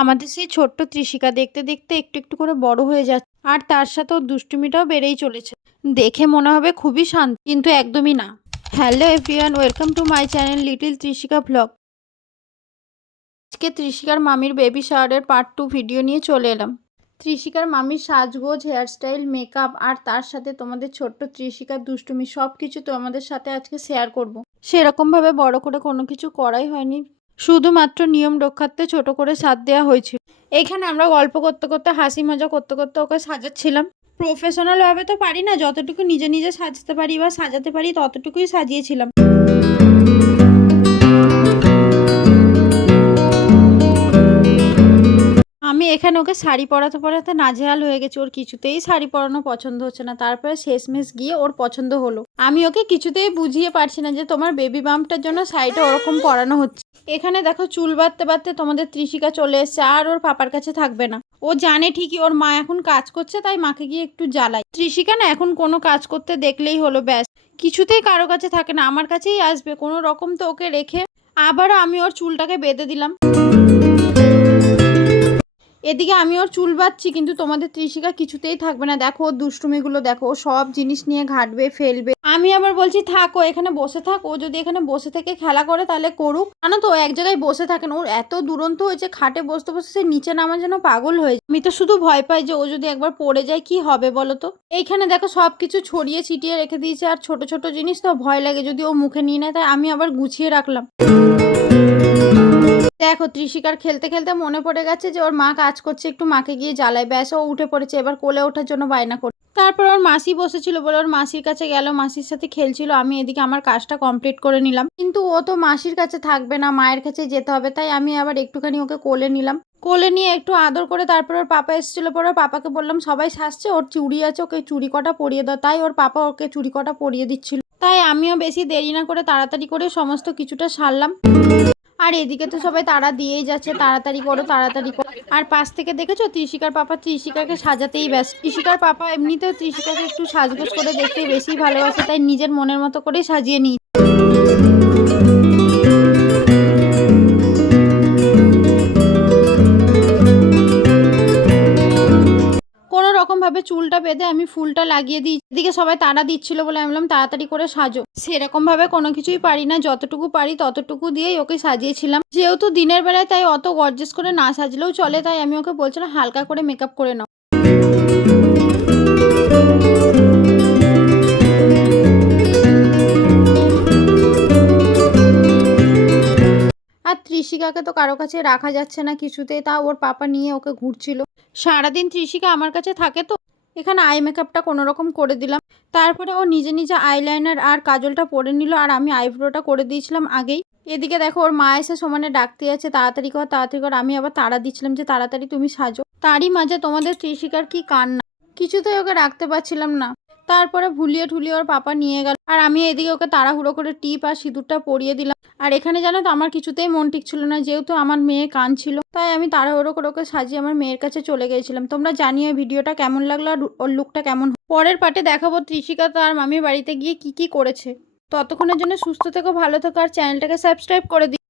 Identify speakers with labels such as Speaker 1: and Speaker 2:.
Speaker 1: আমাদের সেই ছোট্ট ত্রিশিকা দেখতে দেখতে একটু একটু করে বড় হয়ে যাচ্ছে আর তার সাথে ওর দুষ্টুমিটাও বেড়েই চলেছে। দেখে মনে হবে খুবই শান্ত, কিন্তু একদমই না। Hello everyone, welcome to my channel little Trishika vlog আজকে ত্রিশিকার মামির বেবি শাওয়ারের পার্ট টু ভিডিও নিয়ে চলে এলাম। ত্রিশিকার মামির সাজগোজ হেয়ারস্টাইল মেকআপ আর তার সাথে তোমাদের ছোট্ট ত্রিশিকার দুষ্টুমি সব কিছু তোমাদের সাথে আজকে শেয়ার করব। সেরকমভাবে বড় করে কোনো কিছু করাই হয়নি। শুধুমাত্র নিয়ম রক্ষার্থে ছোট করে সাথ দেওয়া হয়েছিল। এখানে আমরা গল্প করতে করতে, হাসি মজা করতে করতে ওকে সাজাচ্ছিলাম। প্রফেশনালভাবে তো পারি না, যতটুকু নিজে নিজে সাজতে পারি বা সাজাতে পারি ততটুকুই সাজিয়েছিলাম। আমি এখানে ওকে শাড়ি পরাতে পরাতে নাজেহাল হয়ে গেছি। ওর কিছুতেই শাড়ি পরানো পছন্দ হচ্ছে না। তারপরে শেষমেশ গিয়ে ওর পছন্দ হলো। আমি ওকে কিছুতেই বুঝিয়ে পারছি না যে তোমার বেবি বাম্পটার জন্য শাড়িটা ওরকম পরানো হচ্ছে। এখানে দেখো চুল বাঁধতে বাঁধতে তোমাদের ত্রিশিকা চলে এসছে, আর ওর পাপার কাছে থাকবে না। ও জানে ঠিকই ওর মা এখন কাজ করছে, তাই মাকে গিয়ে একটু জ্বালাই। ত্রিশিকা না এখন কোনো কাজ করতে দেখলেই হলো, ব্যাস। কিছুতেই কারও কাছে থাকে না, আমার কাছেই আসবে, কোনো রকম তো ওকে রেখে আবারও আমি ওর চুলটাকে বেঁধে দিলাম। এদিকে আমি ওর চুল বাঁধছি, কিন্তু তোমাদের ত্রিশিকা কিছুতেই থাকবে না। দেখো দুষ্টুমিগুলো, দেখো সব জিনিস নিয়ে ঘাটবে, ফেলবে। আমি আবার বলছি, থাক এখানে বসে থাক। ও যদি এখানে বসে থেকে খেলা করে, তাহলে করুক। জানো তো এক জায়গায় বসে থাকে না। ওর এত দুরন্ত হয়েছে, খাটে বসতে বসতে সে নিচে নামা যেন পাগল হয়ে। আমি তো শুধু ভয় পাই যে ও যদি একবার পড়ে যায়, কি হবে বলো তো? এইখানে দেখো সব কিছু ছড়িয়ে ছিটিয়ে রেখে দিয়েছে, আর ছোট ছোট জিনিস তো ভয় লাগে, যদি ও মুখে নিয়ে নেয়, তাই আমি আবার গুছিয়ে রাখলাম। দেখো ত্রিশিকার খেলতে খেলতে মনে পড়ে গেছে যে ওর মা কাজ করছে, একটু মাকে গিয়ে জ্বালায়। ব্যাস, ও উঠে পড়েছে। এবার কোলে ওঠার জন্য বায়না করে তারপর ওর মাসি বসেছিল বলে ওর মাসির কাছে গেল, মাসির সাথে খেলছিল। আমি এদিকে আমার কাজটা কমপ্লিট করে নিলাম। কিন্তু ও তো মাসির কাছে থাকবে না, মায়ের কাছে যেতে হবে। তাই আমি আবার একটুখানি ওকে কোলে নিলাম। কোলে নিয়ে একটু আদর করে তারপর ওর পাপা এসেছিল পরে ওর পাপাকে বললাম, সবাই সাজছে, ওর চুড়ি আছে, ওকে চুড়ি কটা পরিয়ে দাও। তাই ওর পাপা ওকে চুড়ি কটা পরিয়ে দিচ্ছিল। তাই আমিও বেশি দেরি না করে তাড়াতাড়ি করে সমস্ত কিছুটা সারলাম। আর এদিকে তো সবাই তারা দিয়েই যাচ্ছে, তাড়াতাড়ি করো তাড়াতাড়ি করো। আর পাশ থেকে দেখেছ, ত্রিশিকার পাপা ত্রিশিকাকে সাজাতেই ব্যস্ত। ত্রিশিকার পাপা এমনিতেও ত্রিশিকাকে একটু সাজগোজ করে দেখতে বেশি ভালোবাসে, তাই নিজের মনের মতো করেই সাজিয়ে নিই কোনো রকম ভাবে চুলটা বেঁধে আমি ফুলটা লাগিয়ে দিই এদিকে সবাই তাড়া দিচ্ছিল বলে আমি বললাম, তাড়াতাড়ি করে সাজো। সেরকম ভাবে কোনো কিছুই পারি না, যতটুকু পারি ততটুকু দিয়েই ওকে সাজিয়েছিলাম। যেহেতু দিনের বেলায় তাই অত গর্জেস করে না সাজলেও চলে, তাই আমি ওকে বলছিলাম, হালকা করে মেকআপ করে নাও। ত্রিশিকাকে তো কারও কাছে রাখা যাচ্ছে না কিছুতেই, তা ওর পাপা নিয়ে ওকে ঘুরছিল। সারাদিন ত্রিশিকা আমার কাছে থাকে তো, এখানে আই মেকআপটা কোনো রকম করে দিলাম। তারপরে ও নিজে নিজে আইলাইনার আর কাজলটা পরে নিল আর আমি আইব্রোটা করে দিয়েছিলাম আগেই। এদিকে দেখো ওর মা এসে সমানে ডাকতে যাচ্ছে তাড়াতাড়ি কর তাড়াতাড়ি কর, আমি আবার তাড়া দিচ্ছিলাম যে তাড়াতাড়ি তুমি সাজো। তারই মাঝে তোমাদের ত্রিশিকার কি কান্না, কিছুতেই ওকে রাখতে পারছিলাম না। তারপরে ভুলিয়ে ঠুলিয়ে ওর পাপা নিয়ে গেল। আর আমি এদিকে ওকে তাড়াহুড়ো করে টিপ আর সিঁদুরটা পরিয়ে দিলাম। আর এখানে জানো তো আমার কিছুতেই মন ঠিক ছিল না, যেহেতু আমার মেয়ে কান ছিল, তাই আমি তাড়াহুড়ো করে ওকে সাজিয়ে আমার মেয়ের কাছে চলে গিয়েছিলাম। তোমরা জানিও ভিডিওটা কেমন লাগল আর ওর লুকটা কেমন পরের পার্টে দেখাবো ত্রিশিকা তার মামির বাড়িতে গিয়ে কি কি করেছে। ততক্ষণের জন্য সুস্থ থেকো, ভালো থেকো, আর চ্যানেলটাকে সাবস্ক্রাইব করে দিও।